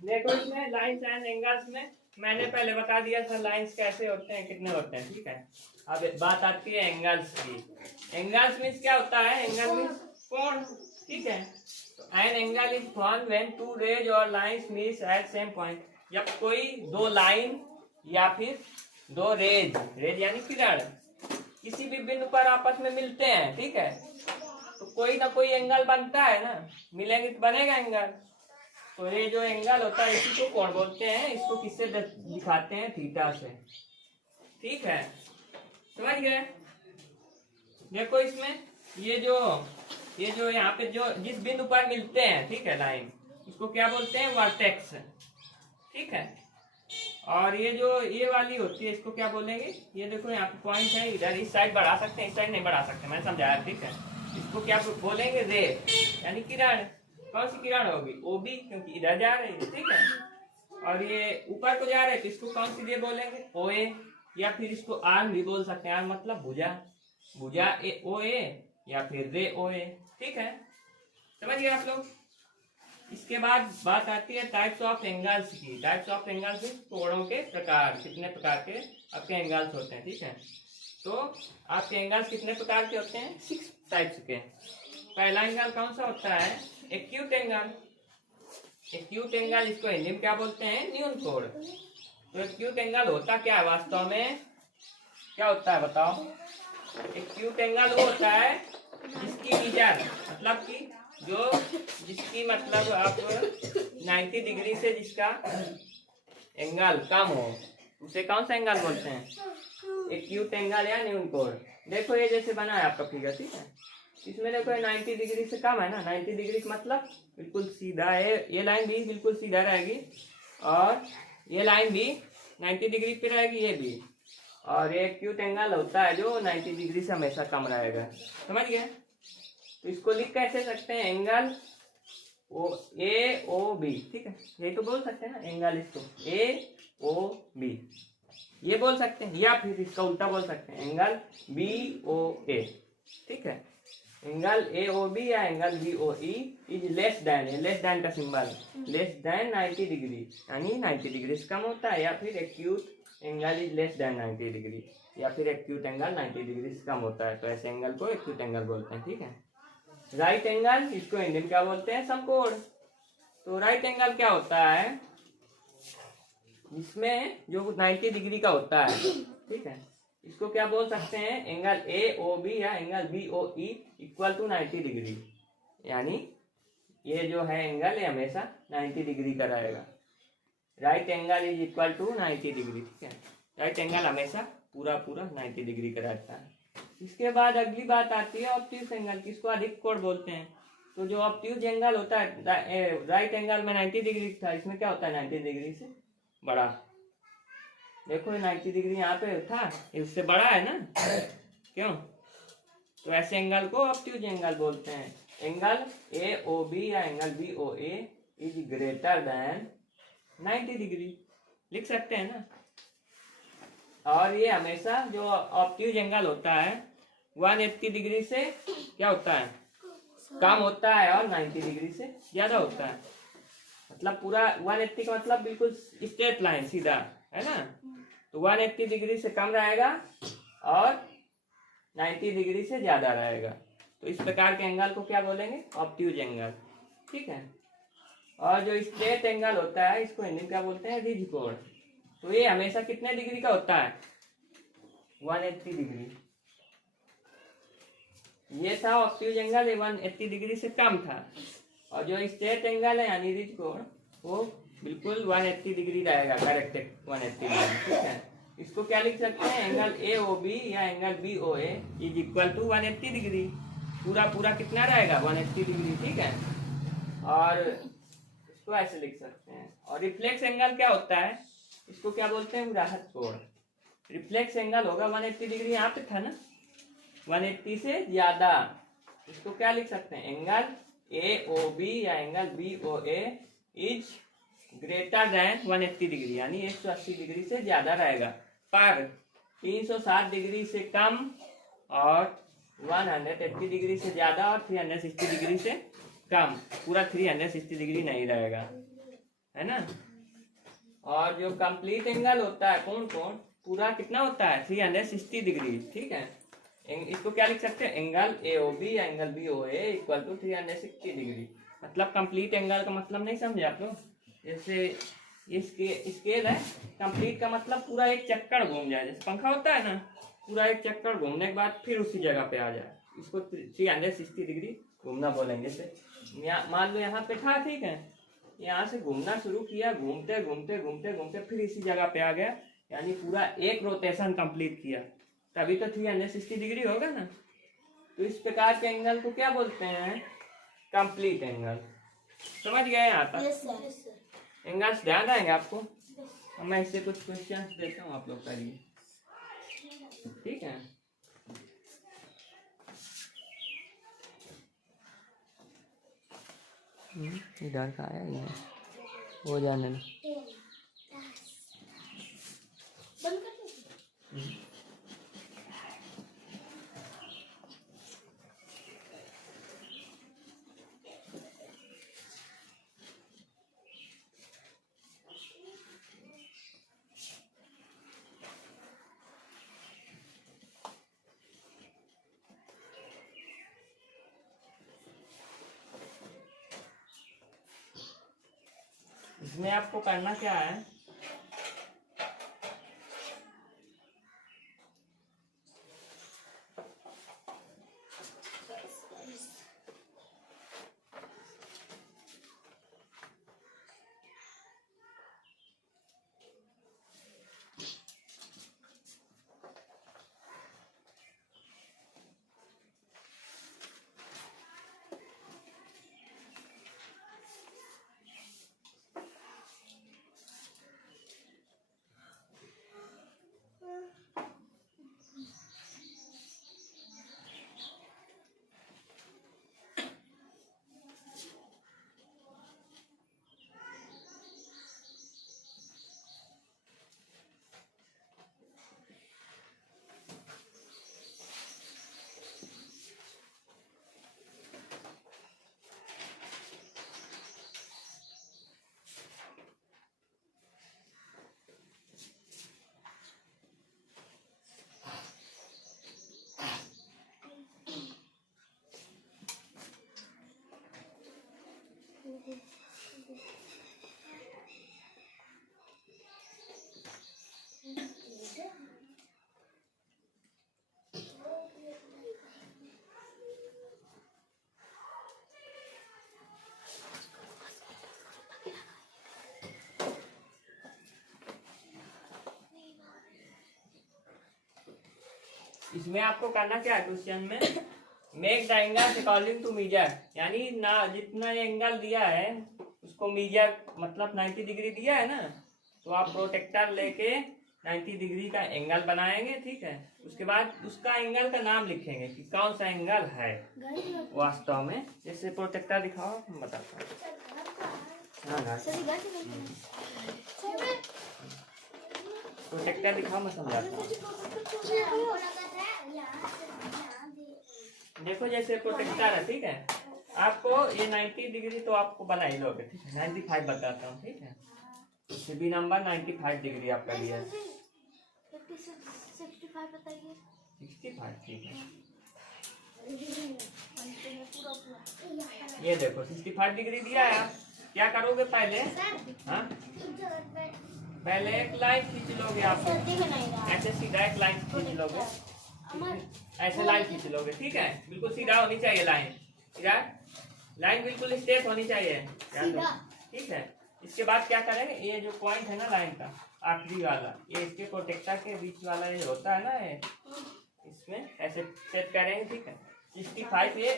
देखो इसमें lines and angles में मैंने पहले बता दिया था लाइंस कैसे होते हैं, कितने होते हैं, ठीक है। अब बात आती है एंगल्स की। एंगल्स मीन्स क्या होता है? एंगल मीन्स कोण, ठीक है। An angle is form when two rays और lines meet at same point. जब कोई दो लाइन या फिर दो रेज, रेज यानी किरण, किसी भी बिंदु पर आपस में मिलते हैं, ठीक है, तो कोई ना कोई एंगल बनता है ना, मिलेंगे तो बनेगा एंगल। तो ये जो एंगल होता है इसी को कोण बोलते हैं। इसको किससे दिखाते हैं? थीटा से, ठीक है, समझ गए। देखो इसमें ये जो यहाँ पे जो जिस बिंदु पर मिलते हैं, ठीक है, लाइन, उसको क्या बोलते हैं? वर्टेक्स, ठीक है। और ये जो ये वाली होती है इसको क्या बोलेंगे? ये देखो यहाँ पे पॉइंट है, इधर इस साइड बढ़ा सकते हैं, इस साइड नहीं बढ़ा सकते, मैंने समझाया, ठीक है। इसको क्या बोलेंगे? रे, यानी किरण। कौन सी किरण होगी? ओबी, क्योंकि इधर जा रही है, ठीक है। और ये ऊपर को जा रहे हैं तो इसको कौन सी रे बोलेंगे? ओए, या फिर इसको आर्म भी बोल सकते हैं। आर्म मतलब भुजा, भुजा ए ओ ए, या फिर रे ओ ए, ठीक है, समझ गए आप लोग। इसके बाद बात आती है टाइप्स ऑफ एंगल्स की। टाइप्स ऑफ एंगल्स कोणों के प्रकार, कितने प्रकार के आपके एंगल्स होते हैं, ठीक है। तो आपके एंगल्स कितने प्रकार के होते हैं? 6 टाइप्स के। पहला एंगल कौन सा होता है? Acute angle. एक्यूट एंगल, इसको हिंदी में क्या बोलते हैं? न्यून कोण। तो एक्यूट एंगल होता क्या है वास्तव में? क्या होता है बताओ? एक्यूट एंगल वो होता है जिसकी मीजर, मतलब कि जिसकी मतलब आप 90 डिग्री से जिसका एंगल कम हो, उसे कौन सा एंगल बोलते हैं? एक्यूट एंगल या न्यून कोण। देखो ये जैसे बना है आपका फिगर, ठीक है, इसमें देखो 90 डिग्री से कम है ना। 90 डिग्री मतलब बिल्कुल सीधा है, ये लाइन भी बिल्कुल सीधा रहेगी और ये लाइन भी 90 डिग्री पे रहेगी, ये भी। और ये एक्यूट एंगल होता है जो 90 डिग्री से हमेशा कम रहेगा, समझ गए। तो इसको लिख कैसे सकते हैं? एंगल ए ओ बी, ठीक है, ये तो बोल सकते हैं ना एंगल, इसको ए ओ बी ये बोल सकते हैं, या फिर इसका उल्टा बोल सकते हैं एंगल बी ओ ए, ठीक है। एंगल ए ओ बी या angle B O E is less than, less than का सिंबल, लेस देन 90 डिग्री, यानी 90 डिग्री से कम होता है। या फिर acute angle is less than 90 degree, या फिर एक्यूट एंगल 90 डिग्री से कम होता है, तो ऐसे एंगल को एक्यूट एंगल बोलते हैं, ठीक है। राइट एंगल, इसको हिंदी में क्या बोलते हैं? समकोण। तो राइट एंगल क्या होता है? इसमें जो 90 डिग्री का होता है, ठीक है, इसको क्या बोल सकते हैं? एंगल ए ओ बी या angle B O E equal to 90 degree, यानी ये जो है एंगल ये हमेशा 90 डिग्री का रहेगा। Right angle is equal to 90 degree, ठीक है। राइट एंगल हमेशा पूरा 90 डिग्री का रहता है। इसके बाद अगली बात आती है ऑब्ट्यूज एंगल, किसको अधिक कोण बोलते हैं। तो जो ऑब्ट्यूज एंगल होता है, राइट एंगल में 90 डिग्री था, इसमें क्या होता है? 90 डिग्री से बड़ा। देखो 90 डिग्री यहाँ पे था, इससे बड़ा है ना, क्यों? तो ऐसे एंगल को ऑब्ट्यूज एंगल बोलते हैं। एंगल ए ओ बी या angle B O A is greater than 90 degree, लिख सकते हैं ना। और ये हमेशा जो ऑब्ट्यूज एंगल होता है 180 डिग्री से क्या होता है? कम होता है, और 90 डिग्री से ज्यादा होता है। मतलब पूरा 180 का मतलब बिल्कुल स्ट्रेट लाइन, सीधा, है ना। तो 180 डिग्री से कम रहेगा और 90 डिग्री से ज्यादा रहेगा। तो इस प्रकार के एंगल को क्या बोलेंगे? ऑब्ट्यूज एंगल, ठीक है। और जो स्ट्रेट एंगल होता है इसको हिंदी में क्या बोलते हैं? रिज कोण। तो ये हमेशा कितने डिग्री का होता है? 180 डिग्री। ये था ऑब्ट्यूज एंगल, 180 डिग्री से कम था। और जो स्ट्रेट एंगल है यानी रिज कोण, वो बिल्कुल 180 डिग्री रहेगा, करेक्ट 180 डिग्री, ठीक है। इसको क्या लिख सकते हैं? एंगल ए ओ बी या angle B O A is equal to 180 degree. पूरा कितना रहेगा? 180 डिग्री, ठीक है। और इसको ऐसे लिख सकते हैं। और रिफ्लेक्स एंगल क्या होता है? इसको क्या बोलते हैं? ग्राहक कोण। रिफ्लेक्स एंगल होगा 180 डिग्री, यहाँ पे था ना, 180 से ज्यादा। इसको क्या लिख सकते हैं? एंगल ए ओ बी या angle B O A is greater than 180 degree, यानी 180 डिग्री से ज्यादा रहेगा, पर 360 डिग्री से कम और 180 डिग्री से ज्यादा और 360 डिग्री से कम। पूरा 360 डिग्री नहीं रहेगा, है ना। और जो कंप्लीट एंगल होता है कोण पूरा कितना होता है 360 डिग्री, ठीक है। इसको क्या लिख सकते हैं, एंगल AOB या angle BOA equal to 360 degree. मतलब कंप्लीट एंगल का मतलब नहीं समझे आप लोग। जैसे इसके स्केल है, कंप्लीट का मतलब पूरा एक चक्कर घूम जाए, जैसे पंखा होता है ना, पूरा एक चक्कर घूमने के बाद फिर उसी जगह पे आ जाए, इसको 360 डिग्री घूमना बोलेंगे। जैसे मान लो यहाँ पे था, ठीक है, यहाँ से घूमना शुरू किया, घूमते घूमते घूमते घूमते फिर इसी जगह पे आ गया, यानी पूरा एक रोटेशन कंप्लीट किया, तभी तो 360 डिग्री होगा ना। तो इस प्रकार के एंगल को क्या बोलते हैं, कंप्लीट एंगल। समझ गए यहाँ तक? Yes sir. एंगल्स ध्यान रहेंगे आपको। अब मैं इससे कुछ क्वेश्चन देता हूँ आप लोग के लिए, ठीक है। इधर का आया ये वो जाने ना। बंद कर दो। इसमें आपको करना क्या है, इसमें आपको करना क्या है क्वेश्चन में, make the angle according to measure, यानी ना जितना ये एंगल दिया है उसको मीजर, मतलब 90 डिग्री दिया है ना, तो आप प्रोटेक्टर लेके 90 डिग्री का एंगल बनाएंगे, ठीक है। उसके बाद उसका एंगल का नाम लिखेंगे कि कौन सा एंगल है वास्तव में। जैसे प्रोटेक्टर दिखाओ, हम बताता हूँ। हाँ प्रोटेक्टर दिखाओ, मैं समझाता हूँ। देखो जैसे प्रोटेक्टर है, ठीक है, आपको ये 90 डिग्री तो आपको बना ही लोगे, ठीक है। 95 बताता हूँ, ठीक है। CB नंबर 95 डिग्री आपका दिया है। 65 बताइए। 65, ठीक है। ये देखो 65 डिग्री दिया है, आप क्या करोगे पहले, हाँ पहले एक लाइन खींच लोगे आप, ऐसे सीधा एक लाइन खींच लोगे, ऐसे लाइन खींच लोगे, ठीक है। बिल्कुल सीधा होनी चाहिए लाइन, सीधा लाइन बिल्कुल स्ट्रेट होनी चाहिए, ठीक है। इसके बाद क्या करेंगे, ये जो पॉइंट है ना लाइन का आखिरी वाला, ये इसके प्रोटेक्टर के बीच वाला ये होता है ना, ये इसमें ऐसे सेट करेंगे, ठीक है। 65 ये,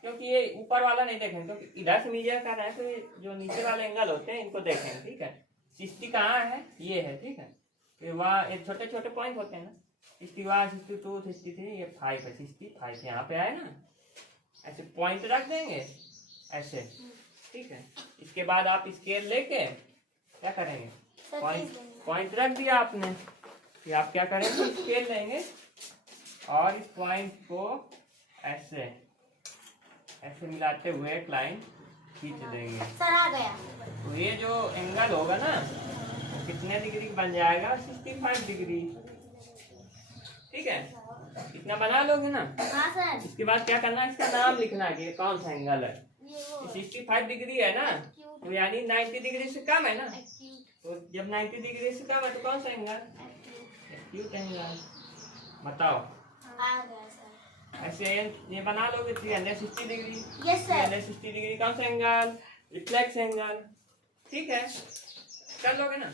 क्योंकि ये ऊपर वाला नहीं देखेंगे, क्योंकि इधर से मीजर कर रहे हैं, तो ये जो नीचे वाले एंगल होते हैं इनको देखेंगे, ठीक है। 60 कहाँ है, ये है, ठीक है। फिर वहाँ एक छोटे छोटे पॉइंट होते हैं ना, 61, 62, 63, ये 5 है, 65 यहाँ पे आए ना, ऐसे पॉइंट रख देंगे ऐसे, ठीक है। इसके बाद आप स्केल लेके क्या करेंगे, पॉइंट रख दिया आपने, फिर आप क्या करेंगे, स्केल लेंगे और इस पॉइंट को ऐसे ऐसे मिलाते हुए एक लाइन खींच देंगे। सर आ गया। तो ये जो एंगल होगा ना वो कितने डिग्री बन जाएगा? 65 डिग्री। ठीक है, इतना बना लोगे ना। हाँ सर। इसके बाद क्या करना है, इसका नाम लिखना है कि ये कौन सा एंगल है। ये वो 65 डिग्री है ना, तो यानी 90 डिग्री से कम है ना। एक्यूट तो जब 90 डिग्री से कम है तो कौन सा एंगल? Acute angle. बताओ। आ गया सर। ऐसे ये बना लोगे 360 डिग्री। Yes sir. 360 डिग्री कौन सा एंगल? Reflex angle. ठीक है, कर लोगे ना,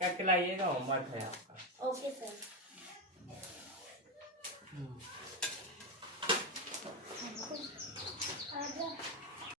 करके लाइएगा, होमवर्क है आपका। Okay sir.